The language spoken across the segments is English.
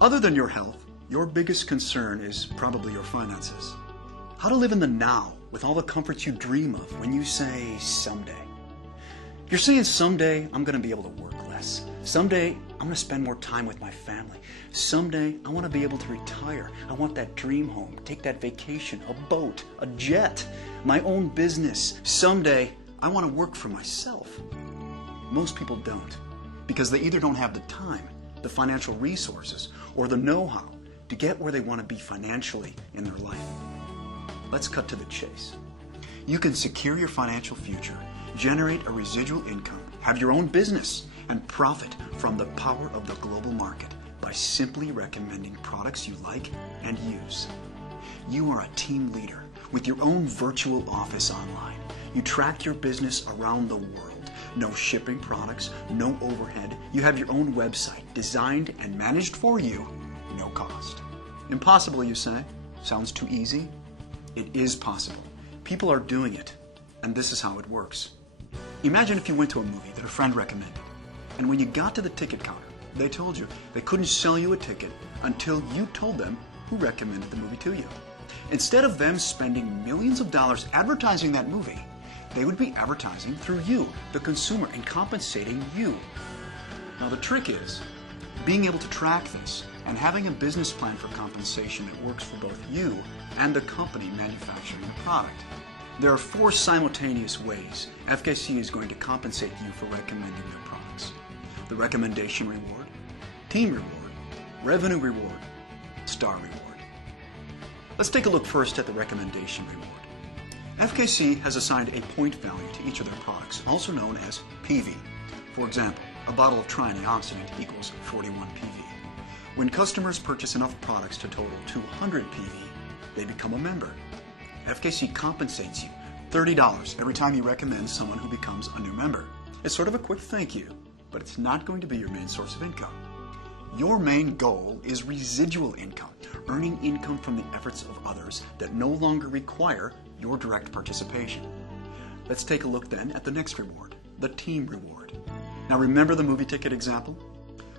Other than your health, your biggest concern is probably your finances. How to live in the now with all the comforts you dream of when you say someday. You're saying someday I'm going to be able to work less. Someday I'm going to spend more time with my family. Someday I want to be able to retire. I want that dream home, take that vacation, a boat, a jet, my own business. Someday I want to work for myself. Most people don't, because they either don't have the time, the financial resources, or the know-how to get where they want to be financially in their life. Let's cut to the chase. You can secure your financial future, generate a residual income, have your own business, and profit from the power of the global market by simply recommending products you like and use. You are a team leader with your own virtual office online. You track your business around the world. No shipping products, no overhead. You have your own website designed and managed for you, no cost. Impossible, you say? Sounds too easy? It is possible. People are doing it, and this is how it works. Imagine if you went to a movie that a friend recommended, and when you got to the ticket counter, they told you they couldn't sell you a ticket until you told them who recommended the movie to you. Instead of them spending millions of dollars advertising that movie, they would be advertising through you, the consumer, and compensating you. Now the trick is being able to track this and having a business plan for compensation that works for both you and the company manufacturing the product. There are 4 simultaneous ways FKC is going to compensate you for recommending their products: the recommendation reward, team reward, revenue reward, star reward. Let's take a look first at the recommendation reward. FKC has assigned a point value to each of their products, also known as PV. For example, a bottle of triantioxidant equals 41 PV. When customers purchase enough products to total 200 PV, they become a member. FKC compensates you $30 every time you recommend someone who becomes a new member. It's sort of a quick thank you, but it's not going to be your main source of income. Your main goal is residual income, earning income from the efforts of others that no longer require your direct participation. Let's take a look then at the next reward, the team reward. Now remember the movie ticket example?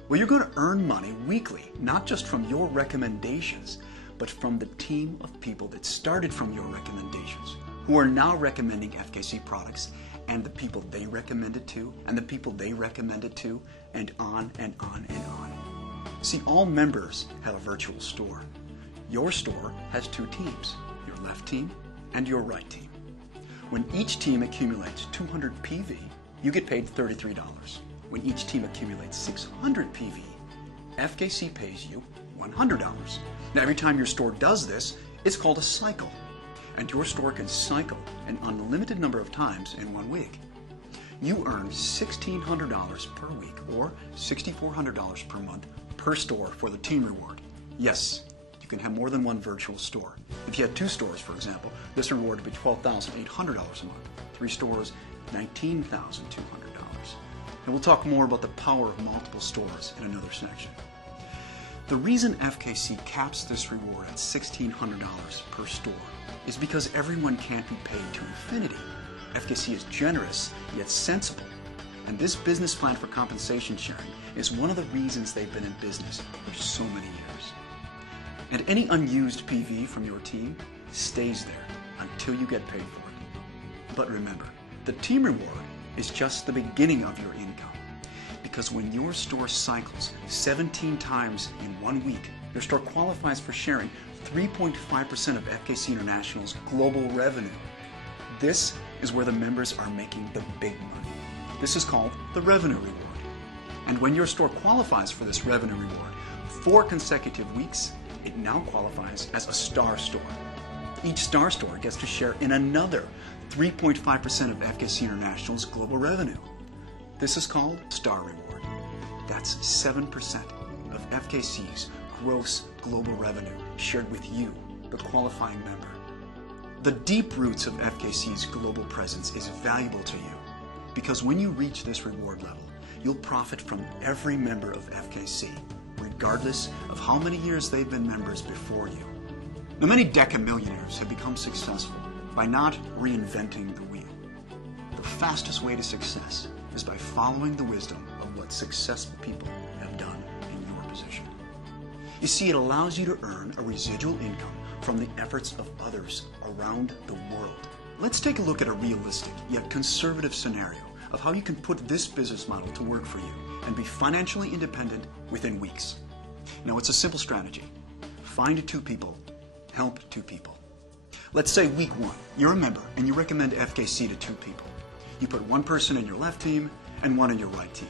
Well, you're going to earn money weekly, not just from your recommendations, but from the team of people that started from your recommendations, who are now recommending FKC products, and the people they recommended to, and the people they recommended to, and on and on and on. See, all members have a virtual store. Your store has 2 teams, your left team and your right team. When each team accumulates 200 PV, you get paid $33. When each team accumulates 600 PV, FKC pays you $100. Now, every time your store does this, it's called a cycle. And your store can cycle an unlimited number of times in 1 week. You earn $1,600 per week or $6,400 per month per store for the team reward. Yes, you can have more than one virtual store. If you had 2 stores, for example, this reward would be $12,800 a month. 3 stores, $19,200. And we'll talk more about the power of multiple stores in another section. The reason FKC caps this reward at $1,600 per store is because everyone can't be paid to infinity. FKC is generous, yet sensible. And this business plan for compensation sharing is one of the reasons they've been in business for so many years. And any unused PV from your team stays there until you get paid for it. But remember, the team reward is just the beginning of your income. Because when your store cycles 17 times in 1 week, your store qualifies for sharing 3.5% of FKC International's global revenue. This is where the members are making the big money. This is called the revenue reward. And when your store qualifies for this revenue reward 4 consecutive weeks, it now qualifies as a star store. Each star store gets to share in another 3.5% of FKC International's global revenue. This is called star reward. That's 7% of FKC's gross global revenue shared with you, the qualifying member. The deep roots of FKC's global presence is valuable to you because when you reach this reward level, you'll profit from every member of FKC, regardless of how many years they've been members before you. Now, many decamillionaires have become successful by not reinventing the wheel. The fastest way to success is by following the wisdom of what successful people have done in your position. You see, it allows you to earn a residual income from the efforts of others around the world. Let's take a look at a realistic yet conservative scenario of how you can put this business model to work for you and be financially independent within weeks. Now, it's a simple strategy. Find 2 people, help 2 people. Let's say week 1, you're a member and you recommend FKC to 2 people. You put 1 person in your left team and 1 in your right team.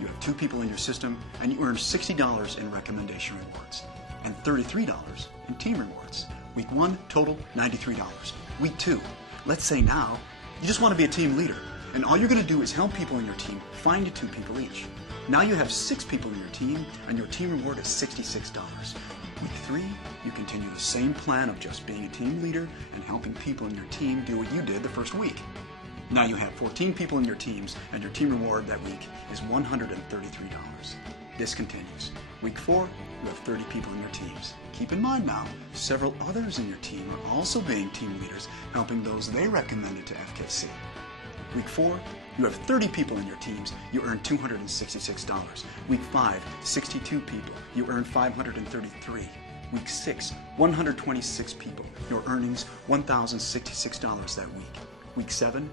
You have 2 people in your system and you earn $60 in recommendation rewards and $33 in team rewards. Week 1, total $93. Week 2, let's say now you just want to be a team leader and all you're going to do is help people in your team find 2 people each. Now you have 6 people in your team and your team reward is $66. Week 3, you continue the same plan of just being a team leader and helping people in your team do what you did the first week. Now you have 14 people in your teams and your team reward that week is $133. This continues. Week 4, you have 30 people in your teams. Keep in mind now, several others in your team are also being team leaders, helping those they recommended to FKC. Week 4, you have 30 people in your teams, you earn $266. Week 5, 62 people, you earn $533. Week 6, 126 people, your earnings $1,066 that week. Week 7,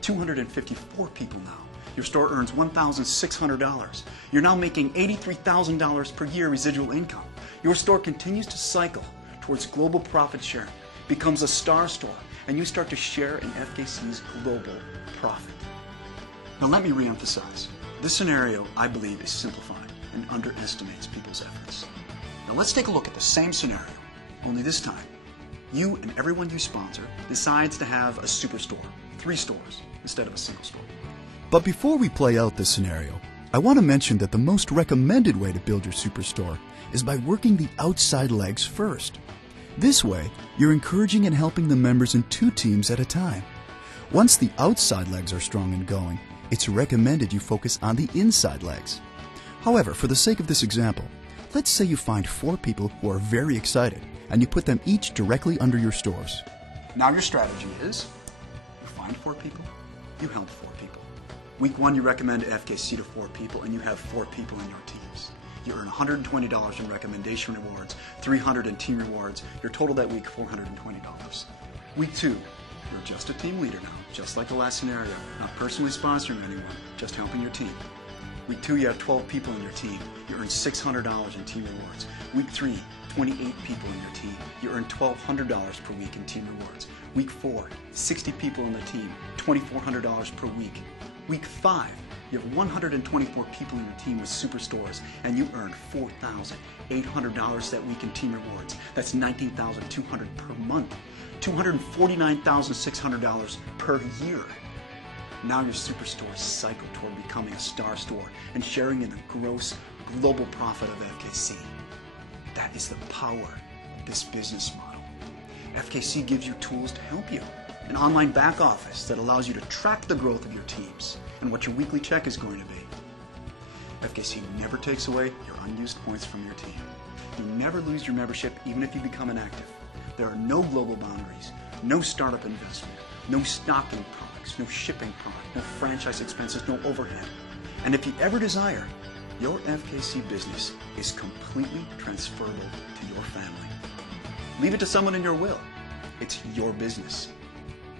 254 people now. Your store earns $1,600. You're now making $83,000 per year residual income. Your store continues to cycle towards global profit sharing, becomes a star store, and you start to share in FKC's global profit. Now let me reemphasize. This scenario, I believe, is simplified and underestimates people's efforts. Now let's take a look at the same scenario, only this time, you and everyone you sponsor decides to have a superstore, 3 stores, instead of a single store. But before we play out this scenario, I want to mention that the most recommended way to build your superstore is by working the outside legs first. This way, you're encouraging and helping the members in 2 teams at a time. Once the outside legs are strong and going, it's recommended you focus on the inside legs. However, for the sake of this example, let's say you find 4 people who are very excited and you put them each directly under your stores. Now your strategy is, you find 4 people, you help 4 people. Week 1, you recommend FKC to 4 people and you have 4 people in your teams. You earn $120 in recommendation rewards, $300 in team rewards, your total that week $420. Week 2, you're just a team leader now, just like the last scenario, not personally sponsoring anyone, just helping your team. Week 2, you have 12 people in your team. You earn $600 in team rewards. Week 3, 28 people in your team. You earn $1,200 per week in team rewards. Week 4, 60 people in the team, $2,400 per week. Week 5, you have 124 people in your team with superstores, and you earn $4,800 that week in team rewards. That's $19,200 per month, $249,600 per year. Now your superstores cycle toward becoming a star store and sharing in the gross global profit of FKC. That is the power of this business model. FKC gives you tools to help you. An online back office that allows you to track the growth of your teams and what your weekly check is going to be. FKC never takes away your unused points from your team. You never lose your membership even if you become inactive. There are no global boundaries, no startup investment, no stocking products, no shipping product, no franchise expenses, no overhead. And if you ever desire, your FKC business is completely transferable to your family. Leave it to someone in your will. It's your business.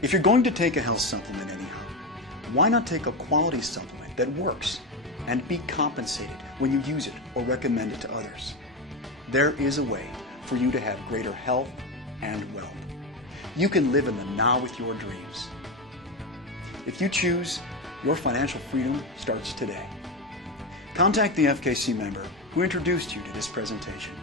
If you're going to take a health supplement anyhow, why not take a quality supplement that works and be compensated when you use it or recommend it to others? There is a way for you to have greater health and wealth. You can live in the now with your dreams. If you choose, your financial freedom starts today. Contact the FKC member who introduced you to this presentation.